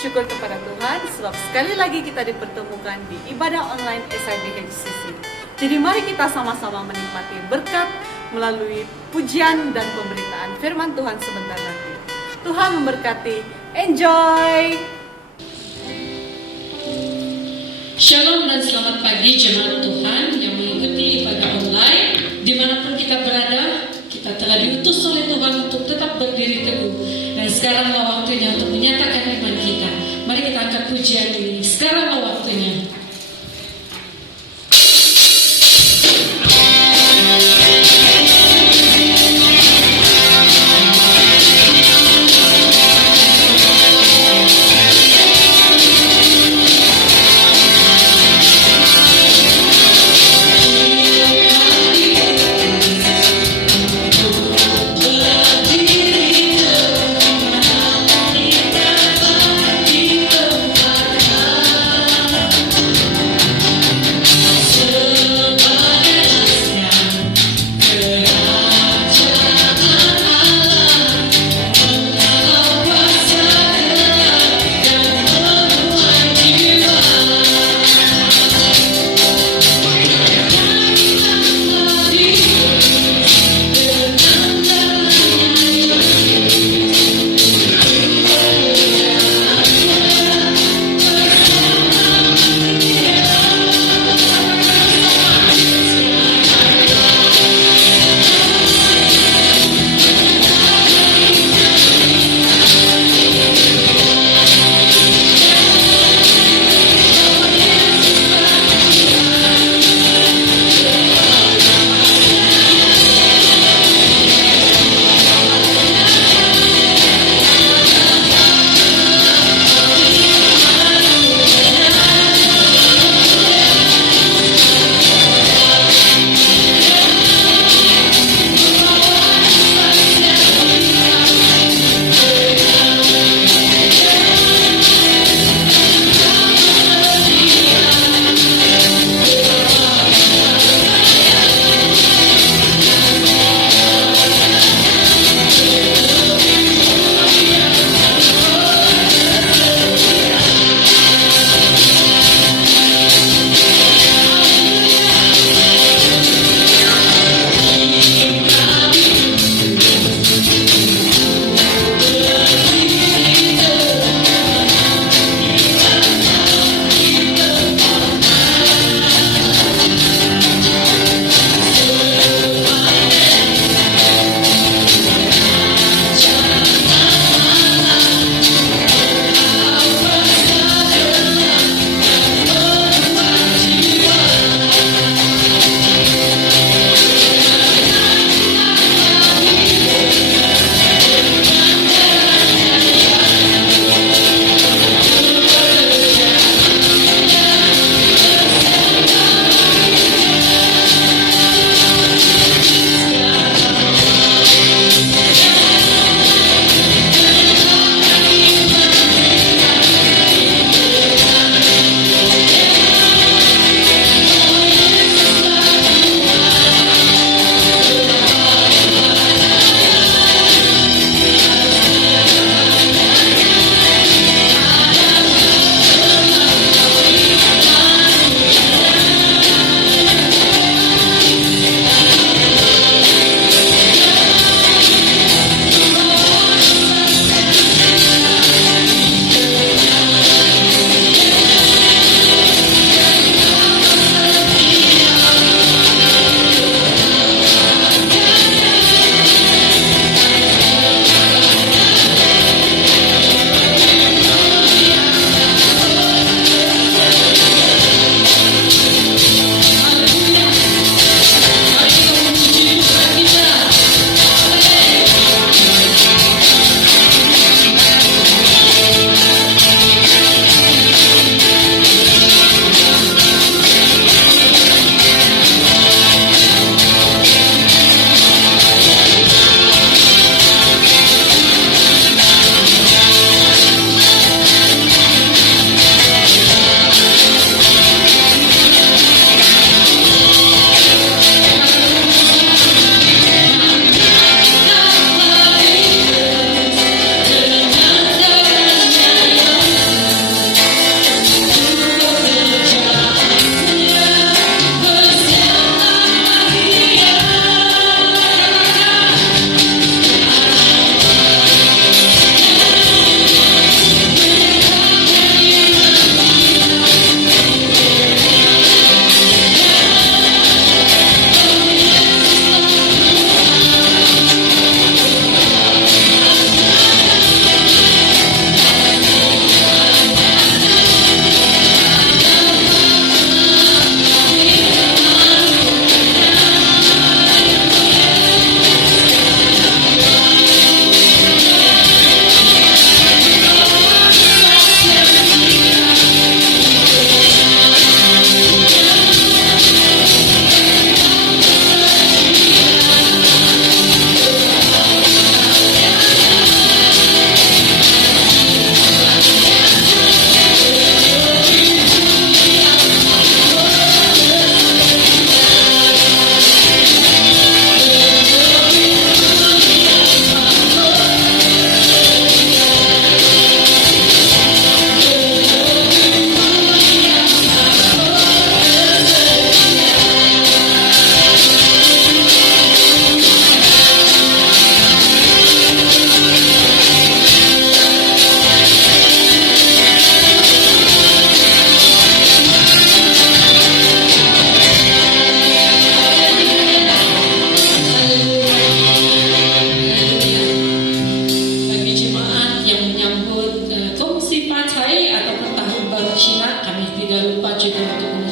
syukur kepada Tuhan sebab sekali lagi kita dipertemukan di ibadah online SIDHCC. Jadi mari kita sama-sama menikmati berkat melalui pujian dan pemberitaan firman Tuhan sebentar lagi. Tuhan memberkati. Enjoy! Shalom dan selamat pagi jemaat Tuhan yang mengikuti ibadah online. Dimanapun kita berada, kita telah diutus oleh Tuhan untuk tetap berdiri teguh. Dan sekaranglah waktunya untuk menyatakan iman kita. Mari kita angkat pujian ini. Sekaranglah waktunya.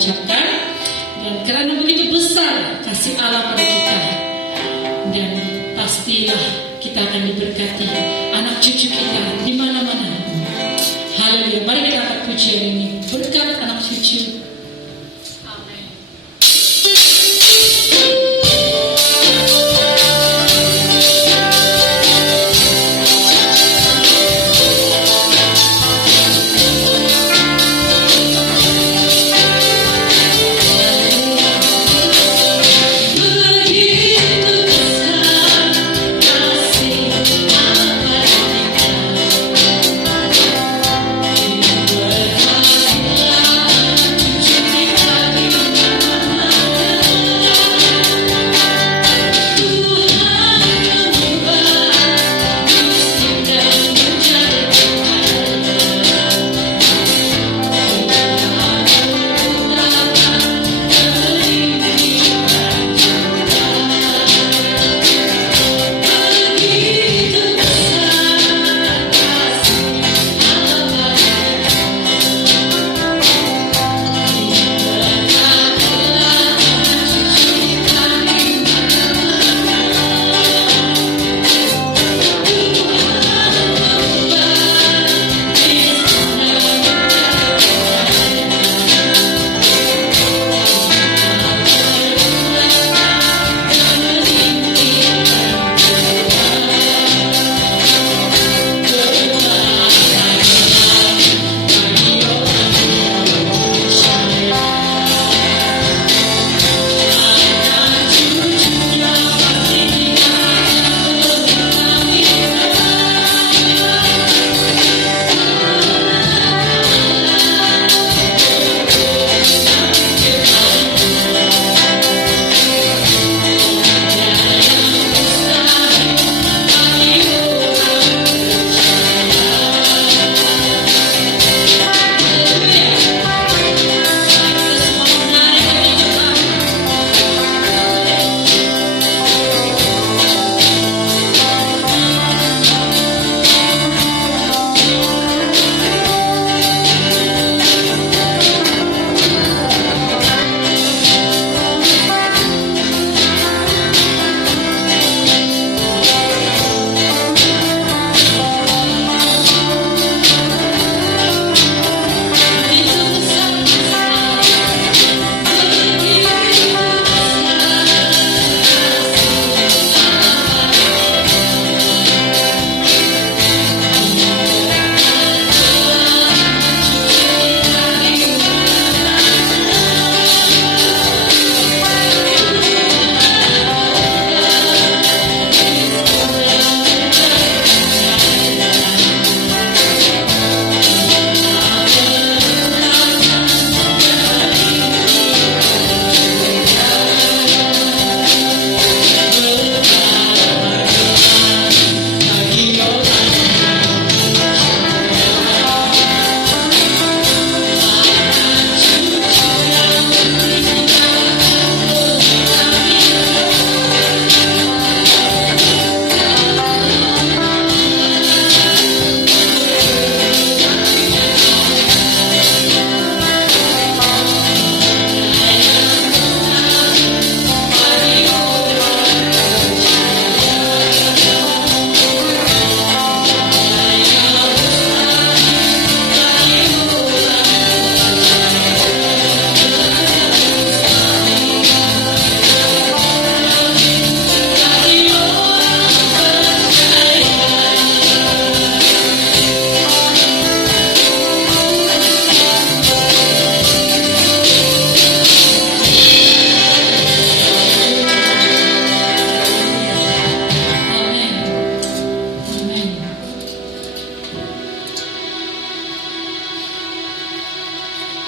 ucapkan. Dan karena begitu besar kasih Allah pada kita, dan pastilah kita akan diberkati anak cucu kita di mana-mana. Haleluya. Mari kita angkat pujian ini berkat anak cucu. Amin.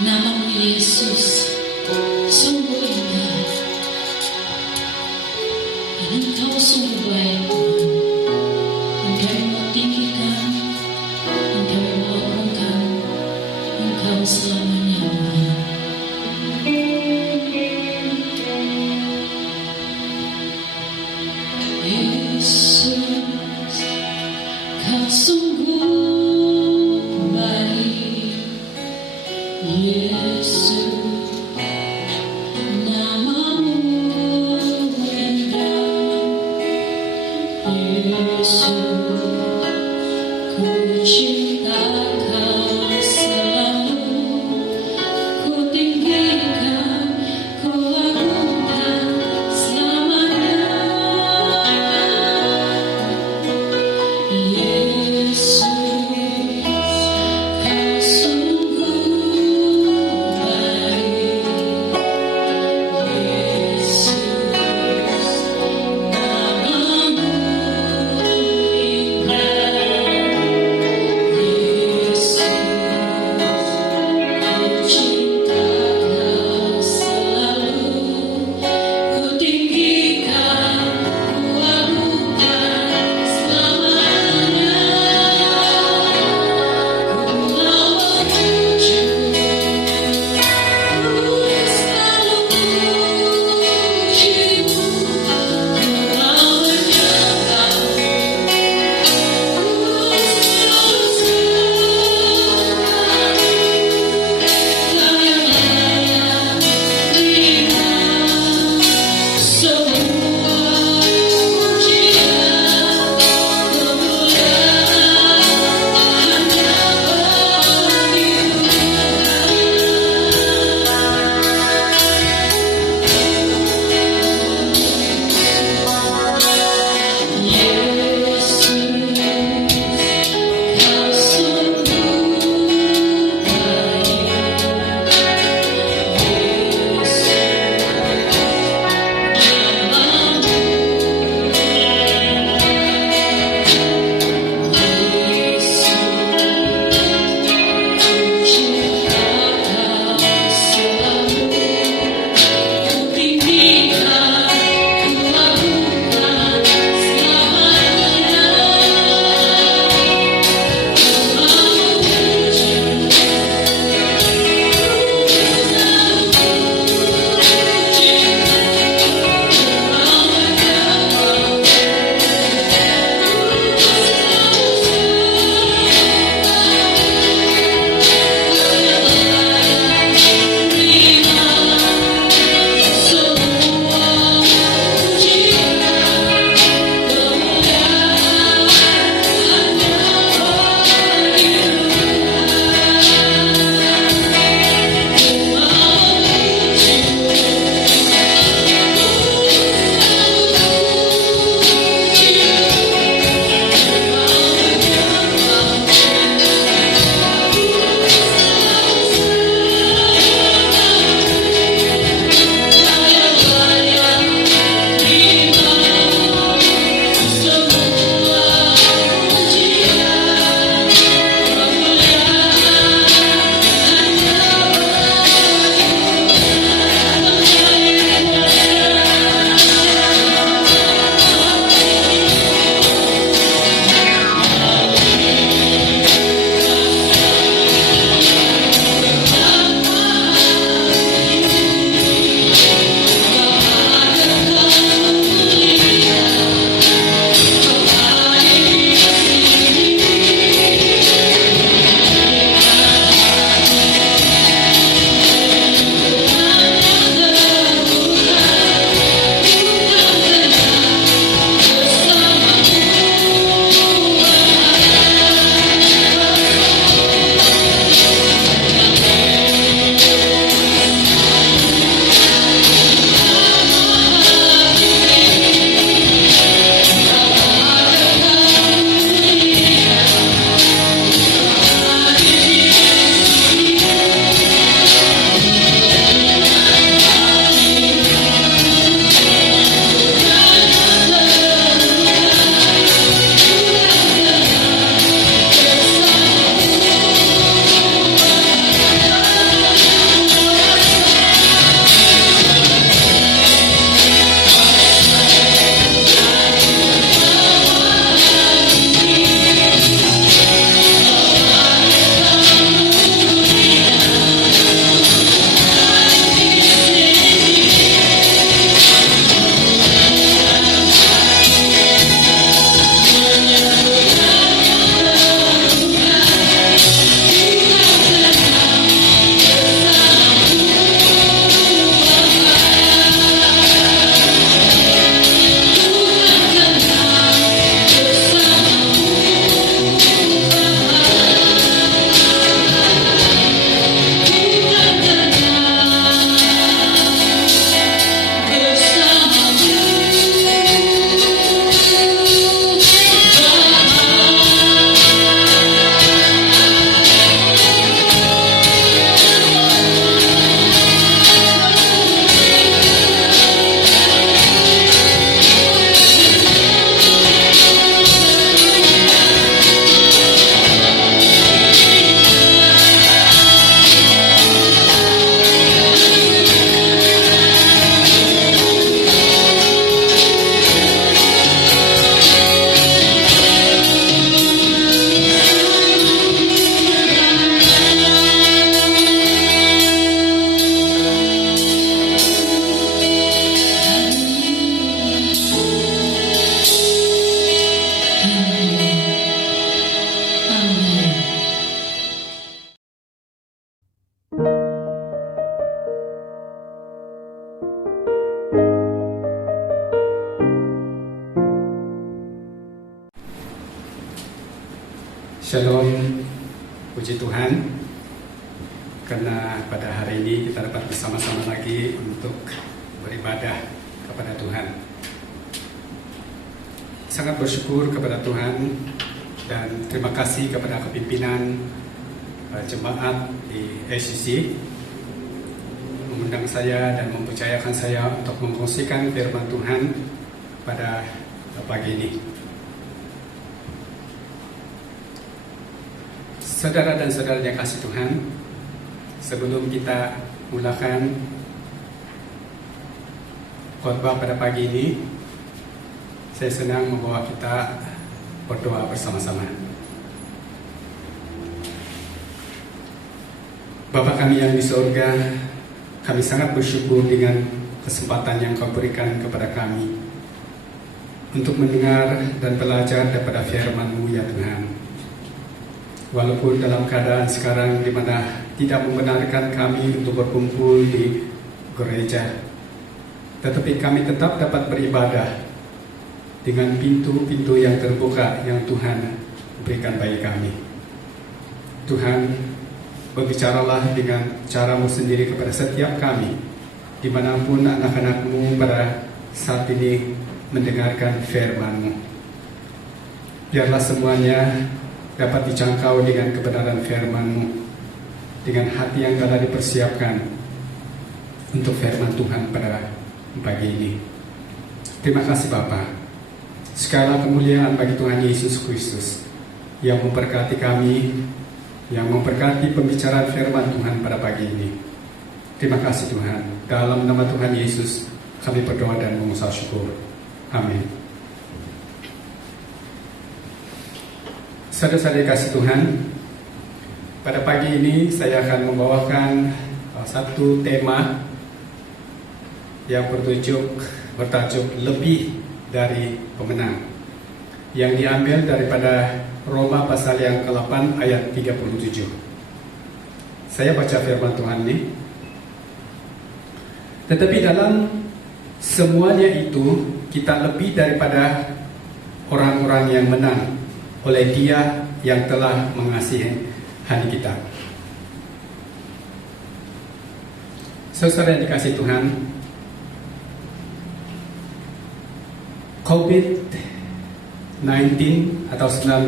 Namamu Yesus sungguh indah, dan Engkau sungguh baik Tuhan. Engkau yang tinggikan, Engkau yang mengagungkan, Engkau selamanya Tuhan. Yesus, Kau sungguh baik. Yesus, Shalom, puji Tuhan, karena pada hari ini kita dapat bersama-sama lagi untuk beribadah kepada Tuhan. Sangat bersyukur kepada Tuhan dan terima kasih kepada kepimpinan jemaat di ACC mengundang saya dan mempercayakan saya untuk mengkongsikan firman Tuhan pada pagi ini. Saudara dan saudara yang kasih Tuhan, sebelum kita mulakan khotbah pada pagi ini, saya senang membawa kita berdoa bersama-sama. Bapa kami yang di surga, kami sangat bersyukur dengan kesempatan yang Kau berikan kepada kami untuk mendengar dan belajar daripada firman-Mu ya Tuhan. Walaupun dalam keadaan sekarang di mana tidak membenarkan kami untuk berkumpul di gereja, tetapi kami tetap dapat beribadah dengan pintu-pintu yang terbuka yang Tuhan berikan bagi kami. Tuhan, berbicaralah dengan cara-Mu sendiri kepada setiap kami, dimanapun anak-anak-Mu pada saat ini mendengarkan firman-Mu. Biarlah semuanya dapat dijangkau dengan kebenaran firman-Mu, dengan hati yang telah dipersiapkan untuk firman Tuhan pada pagi ini. Terima kasih Bapa. Segala kemuliaan bagi Tuhan Yesus Kristus yang memberkati kami, yang memberkati pembicaraan firman Tuhan pada pagi ini. Terima kasih Tuhan. Dalam nama Tuhan Yesus kami berdoa dan mengucap syukur. Amin. Saudara-saudari kasih Tuhan, pada pagi ini saya akan membawakan satu tema yang bertajuk lebih dari pemenang, yang diambil daripada Roma pasal yang ke-8 ayat 37. Saya baca firman Tuhan ini. Tetapi dalam semuanya itu kita lebih daripada orang-orang yang menang oleh Dia yang telah mengasihi kita. Saudara yang dikasihi Tuhan, COVID-19 atau 19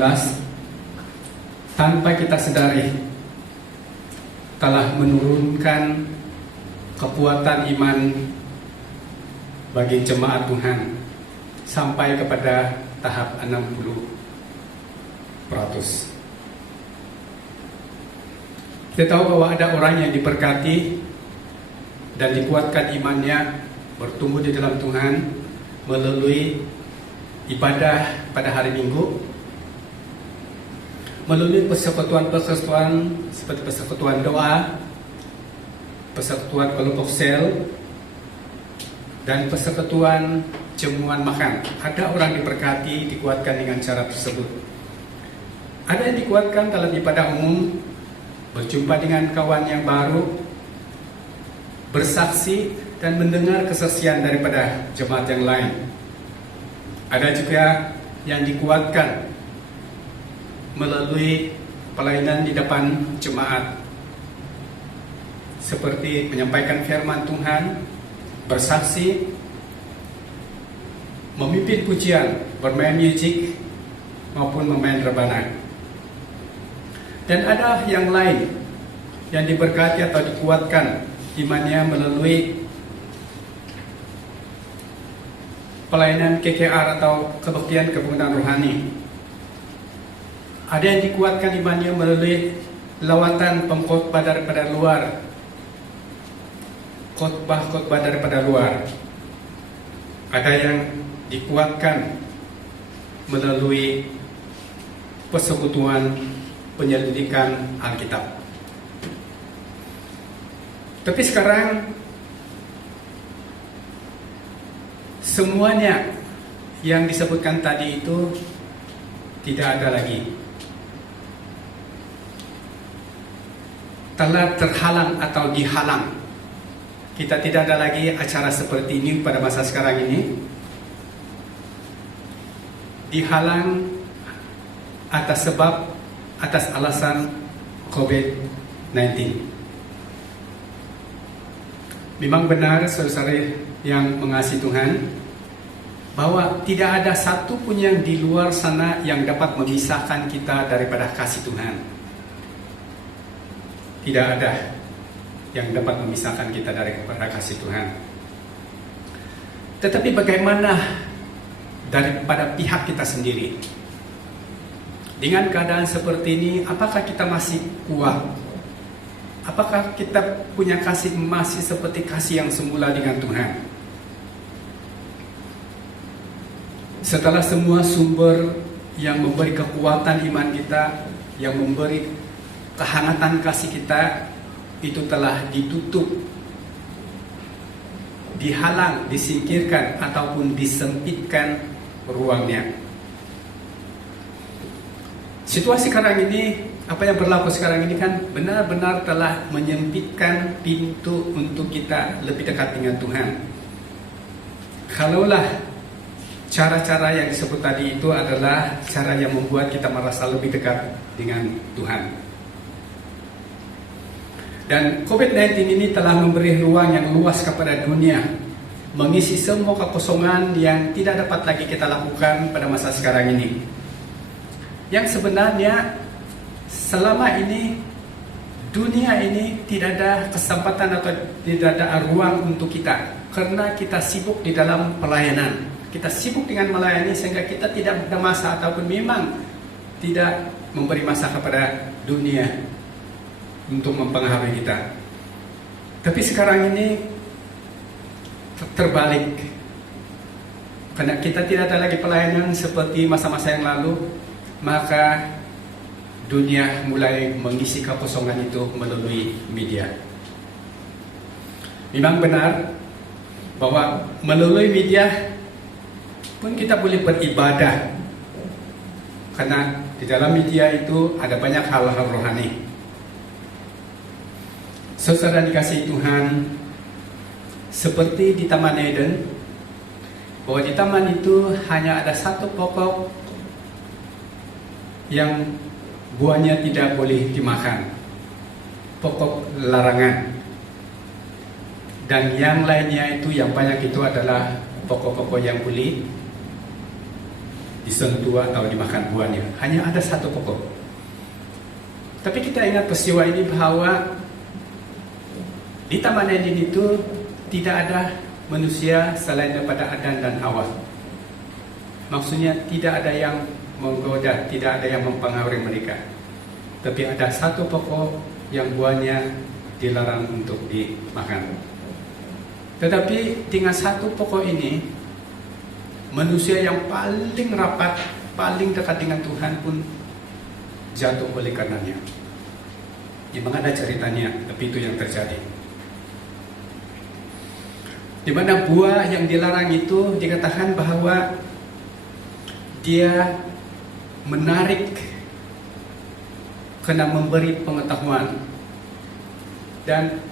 tanpa kita sadari telah menurunkan kekuatan iman bagi jemaat Tuhan sampai kepada tahap 60%. Kita tahu bahwa ada orang yang diberkati dan dikuatkan imannya bertumbuh di dalam Tuhan melalui ibadah pada hari Minggu, melalui persekutuan-persekutuan seperti persekutuan doa, persekutuan kelompok sel, dan persekutuan jamuan makan. Ada orang diberkati, dikuatkan dengan cara tersebut. Ada yang dikuatkan dalam ibadah umum, berjumpa dengan kawan yang baru, bersaksi dan mendengar kesaksian daripada jemaat yang lain. Ada juga yang dikuatkan melalui pelayanan di depan jemaat, seperti menyampaikan firman Tuhan, bersaksi, memimpin pujian, bermain musik, maupun memain rebana. Dan ada yang lain yang diberkati atau dikuatkan imannya melalui pelayanan KKR atau kebaktian kebudayaan rohani. Ada yang dikuatkan imannya melalui lawatan pengkhotbah daripada luar, khotbah daripada luar. Ada yang dikuatkan melalui persekutuan penyelidikan Alkitab. Tapi sekarang semuanya yang disebutkan tadi itu tidak ada lagi. Telah terhalang atau dihalang. Kita tidak ada lagi acara seperti ini pada masa sekarang ini. Dihalang atas sebab atas alasan COVID-19. Memang benar saudara yang mengasihi Tuhan, bahwa tidak ada satu pun yang di luar sana yang dapat memisahkan kita daripada kasih Tuhan. Tidak ada yang dapat memisahkan kita daripada kasih Tuhan. Tetapi bagaimana daripada pihak kita sendiri? Dengan keadaan seperti ini, apakah kita masih kuat? Apakah kita punya kasih masih seperti kasih yang semula dengan Tuhan? Setelah semua sumber yang memberi kekuatan iman kita, yang memberi kehangatan kasih kita, itu telah ditutup, dihalang, disingkirkan, ataupun disempitkan ruangnya. Situasi sekarang ini, apa yang berlaku sekarang ini kan benar-benar telah menyempitkan pintu untuk kita lebih dekat dengan Tuhan. Kalaulah cara-cara yang disebut tadi itu adalah cara yang membuat kita merasa lebih dekat dengan Tuhan. Dan COVID-19 ini telah memberi ruang yang luas kepada dunia, mengisi semua kekosongan yang tidak dapat lagi kita lakukan pada masa sekarang ini. Yang sebenarnya selama ini dunia ini tidak ada kesempatan atau tidak ada ruang untuk kita, karena kita sibuk di dalam pelayanan. Kita sibuk dengan melayani sehingga kita tidak ada masa, ataupun memang tidak memberi masa kepada dunia untuk mempengaruhi kita. Tapi sekarang ini terbalik, karena kita tidak ada lagi pelayanan seperti masa-masa yang lalu, maka dunia mulai mengisi kekosongan itu melalui media. Memang benar bahwa melalui media pun kita boleh beribadah, karena di dalam media itu ada banyak hal-hal rohani. Saudara dikasihi Tuhan, seperti di Taman Eden, bahwa di taman itu hanya ada satu pokok yang buahnya tidak boleh dimakan, pokok larangan. Dan yang lainnya itu, yang banyak itu adalah pokok-pokok yang boleh disentuh atau dimakan buahnya. Hanya ada satu pokok. Tapi kita ingat peristiwa ini bahwa di Taman Eden itu tidak ada manusia selain daripada Adam dan Hawa. Maksudnya tidak ada yang menggoda, tidak ada yang mempengaruhi mereka. Tapi ada satu pokok yang buahnya dilarang untuk dimakan. Tetapi dengan satu pokok ini, manusia yang paling rapat, paling dekat dengan Tuhan pun jatuh oleh karenanya. Memang ada ceritanya, tapi itu yang terjadi. Di mana buah yang dilarang itu dikatakan bahwa dia menarik karena memberi pengetahuan dan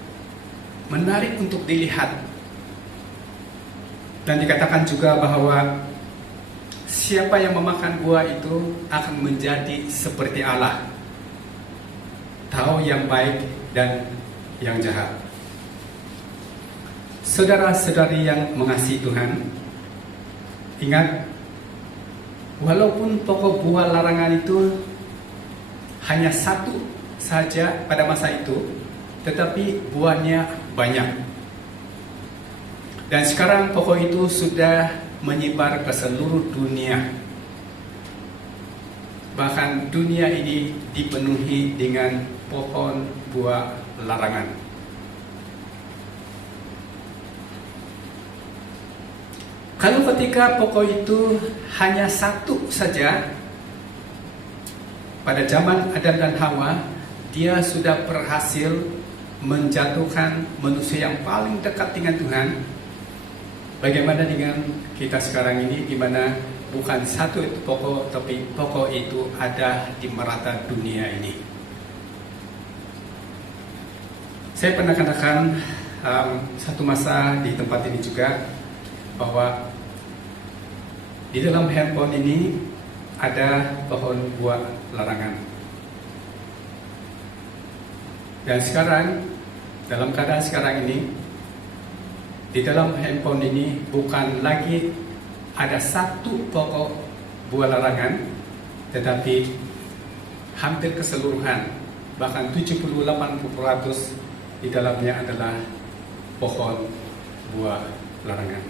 menarik untuk dilihat. Dan dikatakan juga bahwa siapa yang memakan buah itu akan menjadi seperti Allah, tahu yang baik dan yang jahat. Saudara-saudari yang mengasihi Tuhan, ingat, walaupun pokok buah larangan itu hanya satu saja pada masa itu, tetapi buahnya banyak. Dan sekarang pokok itu sudah menyebar ke seluruh dunia. Bahkan dunia ini dipenuhi dengan pohon buah larangan. Kalau ketika pokok itu hanya satu saja, pada zaman Adam dan Hawa, dia sudah berhasil menjatuhkan manusia yang paling dekat dengan Tuhan. Bagaimana dengan kita sekarang ini, di mana bukan satu itu pokok, tapi pokok itu ada di merata dunia ini. Saya pernah katakan satu masa di tempat ini juga, bahwa di dalam handphone ini ada pohon buah larangan. Dan sekarang, dalam keadaan sekarang ini, di dalam handphone ini bukan lagi ada satu pokok buah larangan, tetapi hampir keseluruhan, bahkan 70-80% di dalamnya adalah pohon buah larangan.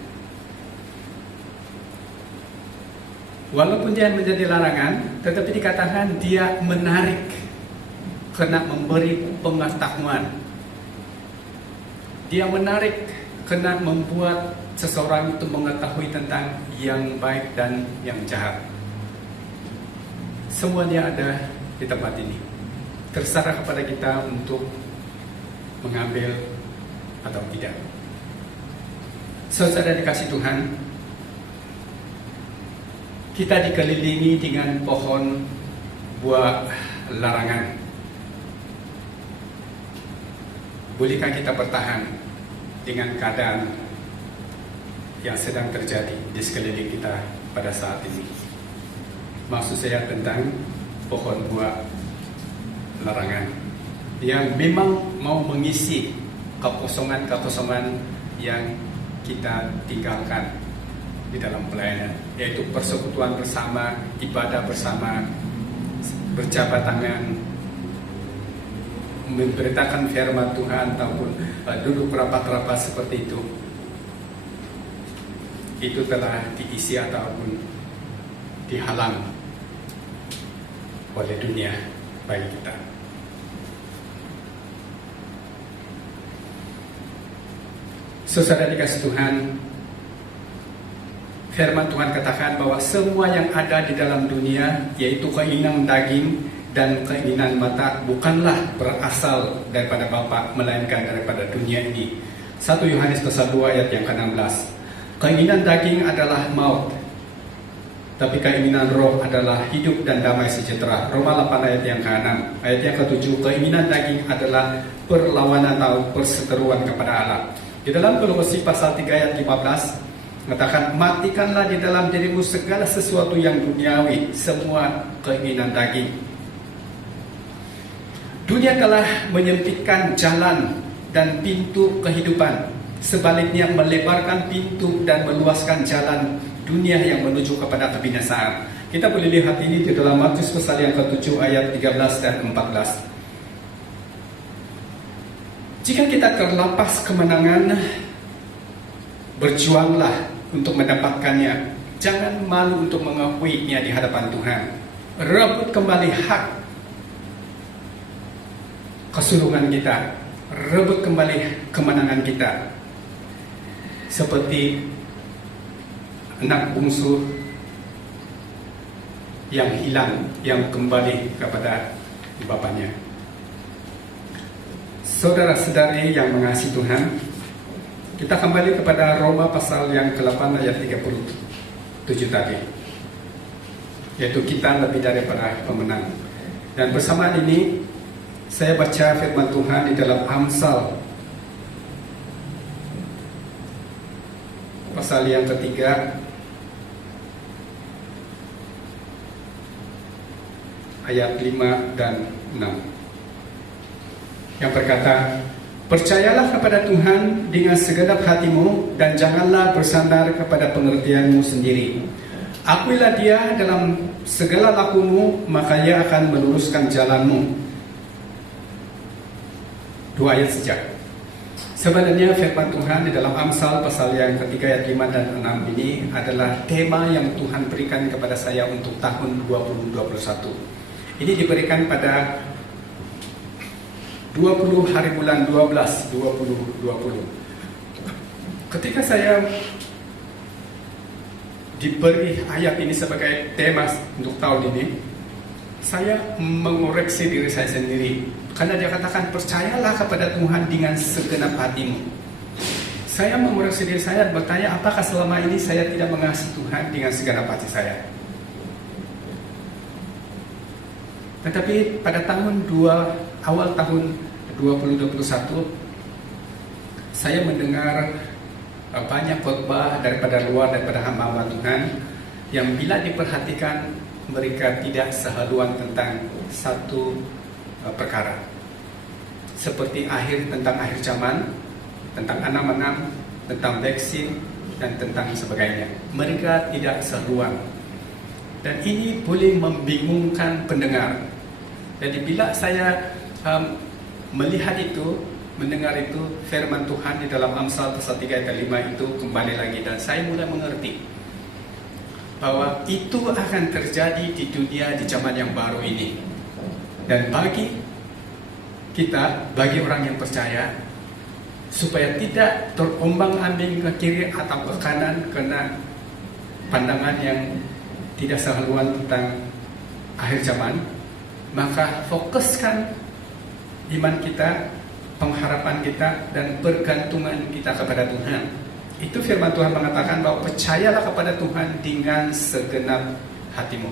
Walaupun dia menjadi larangan, tetapi dikatakan dia menarik karena memberi pengetahuan. Dia menarik karena membuat seseorang itu mengetahui tentang yang baik dan yang jahat. Semuanya ada di tempat ini. Terserah kepada kita untuk mengambil atau tidak. Saudara dikasih Tuhan, kita dikelilingi dengan pohon buah larangan. Bolehkah kita bertahan dengan keadaan yang sedang terjadi di sekeliling kita pada saat ini? Maksud saya tentang pohon buah larangan yang memang mau mengisi kekosongan-kekosongan yang kita tinggalkan di dalam pelayanan, yaitu persekutuan bersama, ibadah bersama, berjabat tangan, memberitakan firman Tuhan, ataupun duduk rapat-rapat seperti itu. Itu telah diisi ataupun dihalang oleh dunia bagi kita. Saudara dikasih Tuhan, firman Tuhan katakan bahwa semua yang ada di dalam dunia, yaitu keinginan daging dan keinginan mata, bukanlah berasal daripada Bapa, melainkan daripada dunia ini. 1 Yohanes pasal 2 ayat yang ke-16. Keinginan daging adalah maut, tapi keinginan roh adalah hidup dan damai sejahtera. Roma 8 ayat yang ke-6. Ayat yang ke-7, keinginan daging adalah perlawanan atau perseteruan kepada Allah. Di dalam Kolose pasal 3 ayat 15 mengatakan, matikanlah di dalam dirimu segala sesuatu yang duniawi, semua keinginan daging. Dunia telah menyempitkan jalan dan pintu kehidupan, sebaliknya melebarkan pintu dan meluaskan jalan dunia yang menuju kepada kebinasaan. Kita boleh lihat ini di dalam Matius pasal yang ke-7 ayat 13 dan 14. Jika kita terlepas kemenangan, berjuanglah untuk mendapatkannya. Jangan malu untuk mengakuinya di hadapan Tuhan. Rebut kembali hak kesulungan kita, rebut kembali kemenangan kita, seperti anak bungsu yang hilang, yang kembali kepada bapaknya. Saudara-saudari yang mengasihi Tuhan, kita kembali kepada Roma pasal yang ke-8 ayat 37 tadi, yaitu kita lebih daripada pemenang. Dan bersamaan ini saya baca firman Tuhan di dalam Amsal pasal yang ketiga ayat 5 dan 6 yang berkata, percayalah kepada Tuhan dengan segenap hatimu dan janganlah bersandar kepada pengertianmu sendiri. Akuilah Dia dalam segala lakumu, maka Ia akan meluruskan jalanmu. 2 ayat sejak. Sebenarnya firman Tuhan di dalam Amsal pasal yang ketiga ayat 5 dan 6 ini adalah tema yang Tuhan berikan kepada saya untuk tahun 2021. Ini diberikan pada 20 hari bulan 12 2020. Ketika saya diberi ayat ini sebagai tema untuk tahun ini, saya mengoreksi diri saya sendiri, karena dia katakan percayalah kepada Tuhan dengan segenap hatimu. Saya mengoreksi diri saya dan bertanya, apakah selama ini saya tidak mengasihi Tuhan dengan segenap hati saya? Tetapi pada awal tahun 2021, saya mendengar banyak khotbah daripada hamba-hamba Tuhan yang bila diperhatikan mereka tidak sehaluan tentang satu perkara. seperti tentang akhir zaman, tentang anam-anam, tentang vaksin, dan tentang sebagainya. Mereka tidak seruan. Dan ini boleh membingungkan pendengar. Jadi bila saya melihat itu, mendengar itu, firman Tuhan di dalam Amsal pasal 3 ayat 5 itu kembali lagi, dan saya mulai mengerti bahwa itu akan terjadi di dunia di zaman yang baru ini. Dan bagi kita, bagi orang yang percaya, supaya tidak terombang-ambing ke kiri atau ke kanan karena pandangan yang tidak sehaluan tentang akhir zaman, maka fokuskan iman kita, pengharapan kita, dan pergantungan kita kepada Tuhan. Itu firman Tuhan mengatakan bahwa percayalah kepada Tuhan dengan segenap hatimu.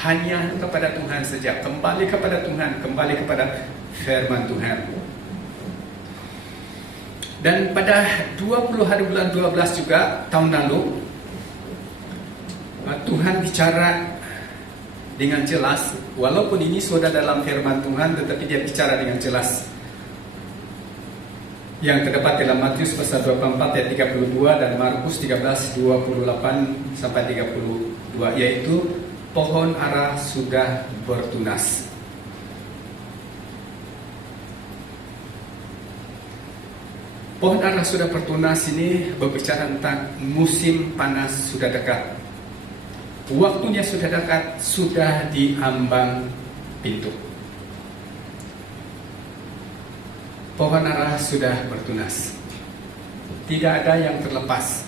Hanya kepada Tuhan saja. Kembali kepada Tuhan, kembali kepada firman Tuhan. Dan pada 20 hari bulan 12 juga tahun lalu, Tuhan bicara dengan jelas. Walaupun ini sudah dalam firman Tuhan, tetapi dia bicara dengan jelas. Yang terdapat dalam Matius pasal 24 ayat 32 dan Markus 13 28 sampai 32, yaitu pohon ara sudah bertunas. Pohon ara sudah bertunas ini berbicara tentang musim panas sudah dekat. Waktunya sudah dekat, sudah di ambang pintu. Pohon ara sudah bertunas. Tidak ada yang terlepas.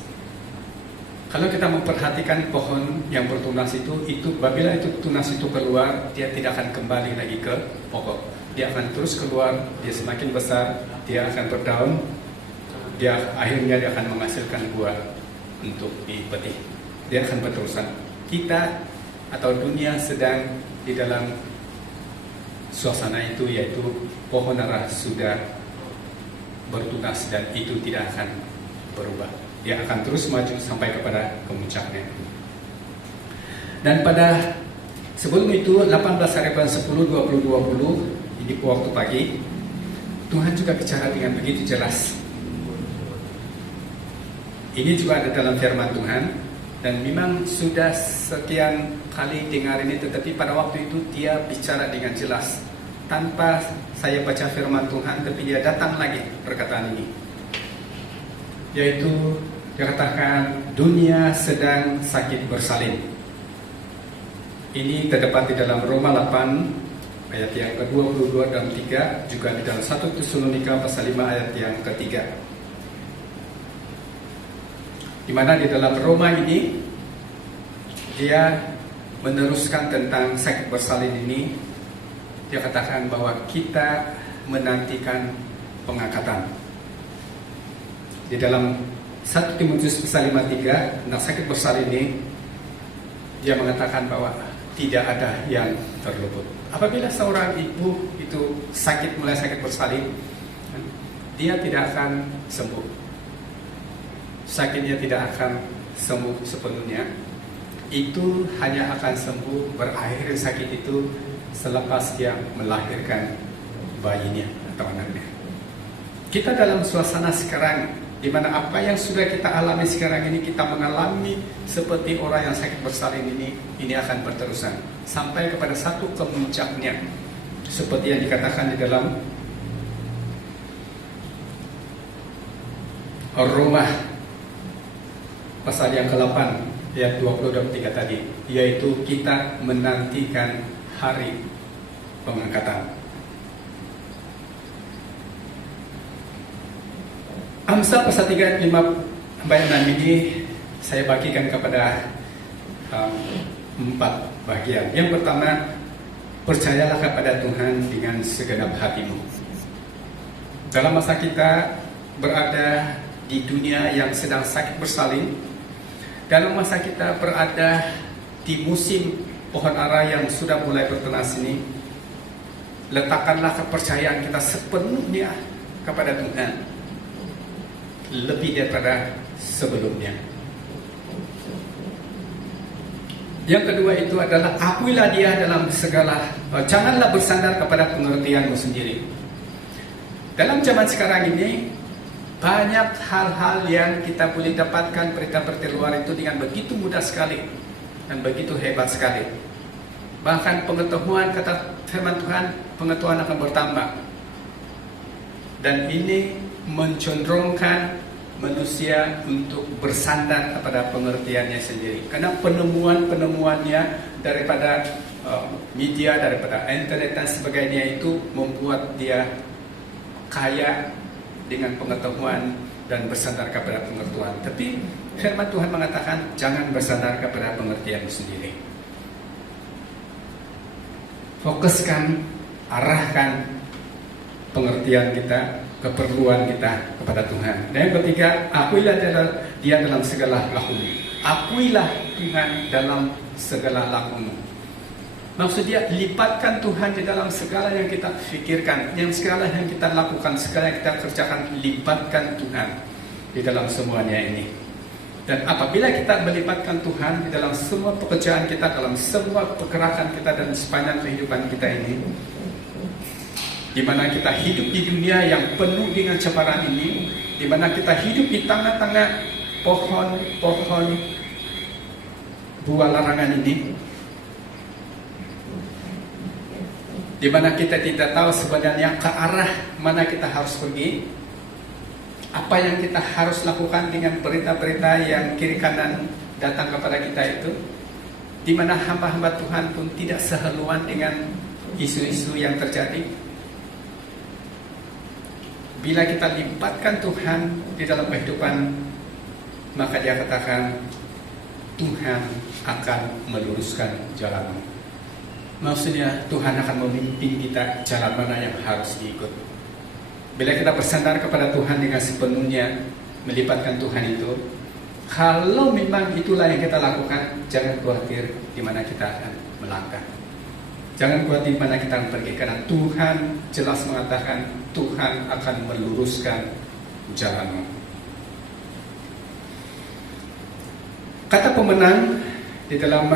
Kalau kita memperhatikan pohon yang bertunas itu apabila itu tunas itu keluar, dia tidak akan kembali lagi ke pokok. Dia akan terus keluar, dia semakin besar, dia akan berdaun, akhirnya dia akan menghasilkan buah untuk dipetik. Dia akan berterusan. Kita atau dunia sedang di dalam suasana itu, yaitu pohon ara sudah bertunas dan itu tidak akan berubah. Dia akan terus maju sampai kepada kemuncaknya. Dan pada sebelum itu 18 hari bulan 10 2020 ini waktu pagi, Tuhan juga bicara dengan begitu jelas. Ini juga ada dalam firman Tuhan. Dan memang sudah sekian kali dengar ini, tetapi pada waktu itu dia bicara dengan jelas. Tanpa saya baca firman Tuhan, tapi dia datang lagi perkataan ini. Yaitu dia katakan, dunia sedang sakit bersalin. Ini terdapat di dalam Roma 8 ayat yang ke-22 dan 3, juga di dalam 1 Tesalonika pasal 5 ayat yang ketiga. Di mana di dalam Roma ini dia meneruskan tentang sakit bersalin ini. Dia katakan bahwa kita menantikan pengangkatan. Di dalam 1 Timotius pasal 5:3 tentang sakit bersalin ini, dia mengatakan bahwa tidak ada yang terluput. Apabila seorang ibu itu mulai sakit bersalin, dia tidak akan sembuh. Sakitnya tidak akan sembuh sepenuhnya. Itu hanya akan sembuh, berakhir sakit itu selepas dia melahirkan bayinya atau anaknya. Kita dalam suasana sekarang, di mana apa yang sudah kita alami sekarang ini, kita mengalami seperti orang yang sakit bersalin ini akan berterusan sampai kepada satu kemuncaknya, seperti yang dikatakan di dalam Roma pasal yang ke-8 ayat 23 tadi, yaitu kita menantikan hari pengangkatan. Amsal pasal 3 ayat 5 sampai 6 ini saya bagikan kepada 4 bagian. Yang pertama, percayalah kepada Tuhan dengan segenap hatimu. Dalam masa kita berada di dunia yang sedang sakit bersalin, dalam masa kita berada di musim pohon ara yang sudah mulai bertunas ini, letakkanlah kepercayaan kita sepenuhnya kepada Tuhan, lebih daripada sebelumnya. Yang kedua itu adalah akuilah dia dalam segala, janganlah bersandar kepada pengertianmu sendiri. Dalam zaman sekarang ini, banyak hal-hal yang kita boleh dapatkan berita-berita luar itu dengan begitu mudah sekali dan begitu hebat sekali. Bahkan pengetahuan, kata firman Tuhan, pengetahuan akan bertambah. Dan ini mencondongkan manusia untuk bersandar kepada pengertiannya sendiri. Karena penemuan-penemuannya daripada media, daripada internet dan sebagainya itu membuat dia kaya dengan pengetahuan dan bersandar kepada pengetahuan. Tapi firman Tuhan mengatakan jangan bersandar kepada pengertian sendiri. Fokuskan, arahkan pengertian kita, keperluan kita kepada Tuhan. Dan yang ketiga, akuilah dia dalam segala lakumu. Akuilah Tuhan dalam segala lakumu. Maksudnya lipatkan Tuhan di dalam segala yang kita pikirkan, yang segala yang kita lakukan, segala yang kita kerjakan, lipatkan Tuhan di dalam semuanya ini. Dan apabila kita melipatkan Tuhan di dalam semua pekerjaan kita, dalam semua pergerakan kita dan sepanjang kehidupan kita ini, di mana kita hidup di dunia yang penuh dengan cobaan ini, di mana kita hidup di tengah-tengah pohon-pohon buah larangan ini, di mana kita tidak tahu sebenarnya ke arah mana kita harus pergi, apa yang kita harus lakukan dengan berita-berita yang kiri kanan datang kepada kita itu, di mana hamba-hamba Tuhan pun tidak sehaluan dengan isu-isu yang terjadi. Bila kita libatkan Tuhan di dalam kehidupan, maka dia katakan Tuhan akan meluruskan jalanmu. Maksudnya Tuhan akan memimpin kita jalan mana yang harus diikut. Bila kita bersandar kepada Tuhan dengan sepenuhnya, melibatkan Tuhan itu, kalau memang itulah yang kita lakukan, jangan khawatir di mana kita akan melangkah. Jangan khawatir di mana kita akan pergi, karena Tuhan jelas mengatakan Tuhan akan meluruskan jalanmu. Kata pemenang di dalam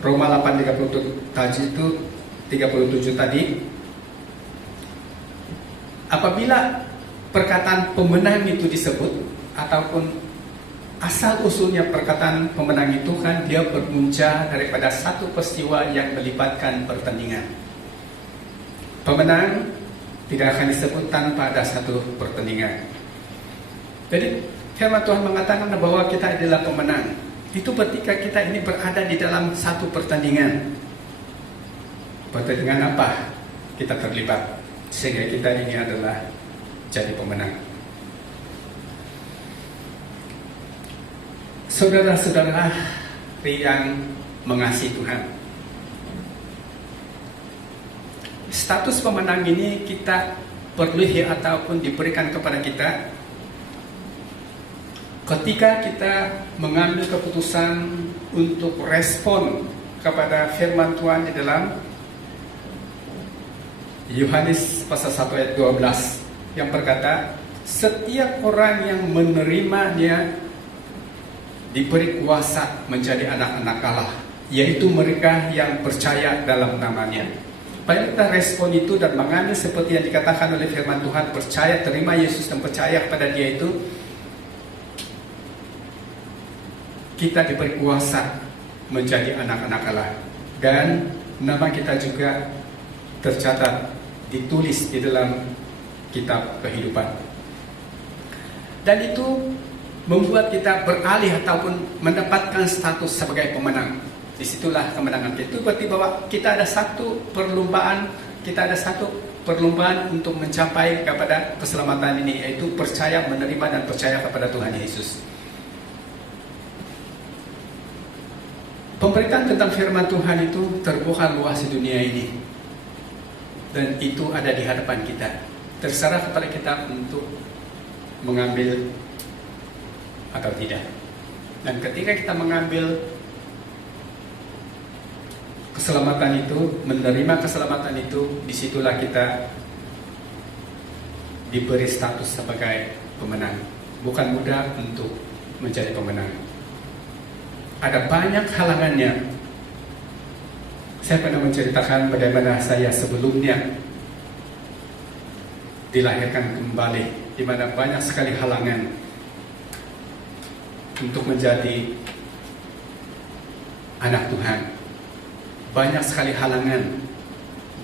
Roma 8:37 tadi, apabila perkataan pemenang itu disebut ataupun asal usulnya perkataan pemenang itu kan dia berpunca daripada satu peristiwa yang melibatkan pertandingan. Pemenang tidak akan disebut tanpa ada satu pertandingan. Jadi firman Tuhan mengatakan bahwa kita adalah pemenang. Itu ketika kita ini berada di dalam satu pertandingan. Pertandingan apa? Kita terlibat sehingga kita ini adalah jadi pemenang. Saudara-saudara yang mengasihi Tuhan, status pemenang ini kita perlu ataupun diberikan kepada kita ketika kita mengambil keputusan untuk respon kepada firman Tuhan di dalam Yohanes pasal 1 ayat 12 yang berkata, setiap orang yang menerimanya diberi kuasa menjadi anak-anak Allah, yaitu mereka yang percaya dalam namanya. Baik kita respon itu dan mengambil seperti yang dikatakan oleh firman Tuhan, percaya, terima Yesus dan percaya kepada dia itu, kita diberi kuasa menjadi anak-anak Allah. Dan nama kita juga tercatat, ditulis di dalam kitab kehidupan. Dan itu membuat kita beralih ataupun mendapatkan status sebagai pemenang. Disitulah kemenangan kita. Itu berarti bahwa kita ada satu perlombaan, untuk mencapai kepada keselamatan ini, yaitu percaya, menerima dan percaya kepada Tuhan Yesus. Pemberitaan tentang firman Tuhan itu terbuka luas di dunia ini, dan itu ada di hadapan kita. Terserah kepada kita untuk mengambil atau tidak. Dan ketika kita mengambil keselamatan itu, menerima keselamatan itu, disitulah kita diberi status sebagai pemenang. Bukan mudah untuk menjadi pemenang. Ada banyak halangannya. Saya pernah menceritakan bagaimana saya sebelumnya dilahirkan kembali, di mana banyak sekali halangan untuk menjadi anak Tuhan. Banyak sekali halangan,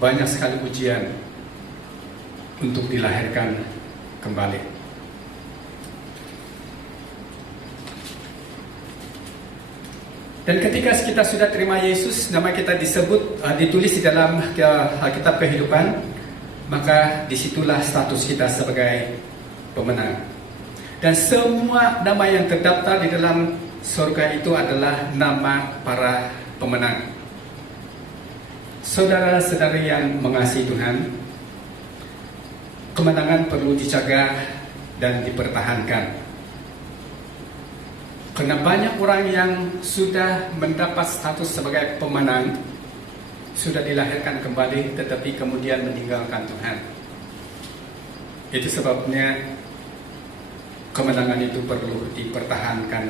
banyak sekali ujian untuk dilahirkan kembali. Dan ketika kita sudah terima Yesus, nama kita disebut, ditulis di dalam Alkitab Kehidupan, maka disitulah status kita sebagai pemenang. Dan semua nama yang terdaftar di dalam surga itu adalah nama para pemenang. Saudara-saudari yang mengasihi Tuhan, kemenangan perlu dijaga dan dipertahankan. Karena banyak orang yang sudah mendapat status sebagai pemenang, sudah dilahirkan kembali, tetapi kemudian meninggalkan Tuhan. Itu sebabnya kemenangan itu perlu dipertahankan,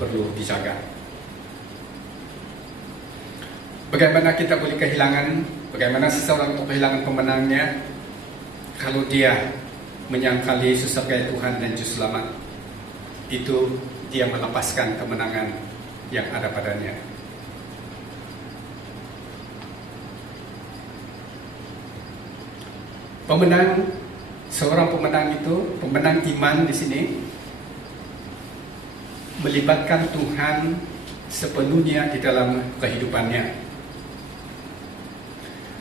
perlu dijaga. Bagaimana kita boleh kehilangan, bagaimana seseorang untuk kehilangan pemenangnya kalau dia menyangkal Yesus sebagai Tuhan dan Juru Selamat? Itu dia melepaskan kemenangan yang ada padanya. Pemenang, seorang pemenang itu, pemenang iman di sini melibatkan Tuhan sepenuhnya di dalam kehidupannya.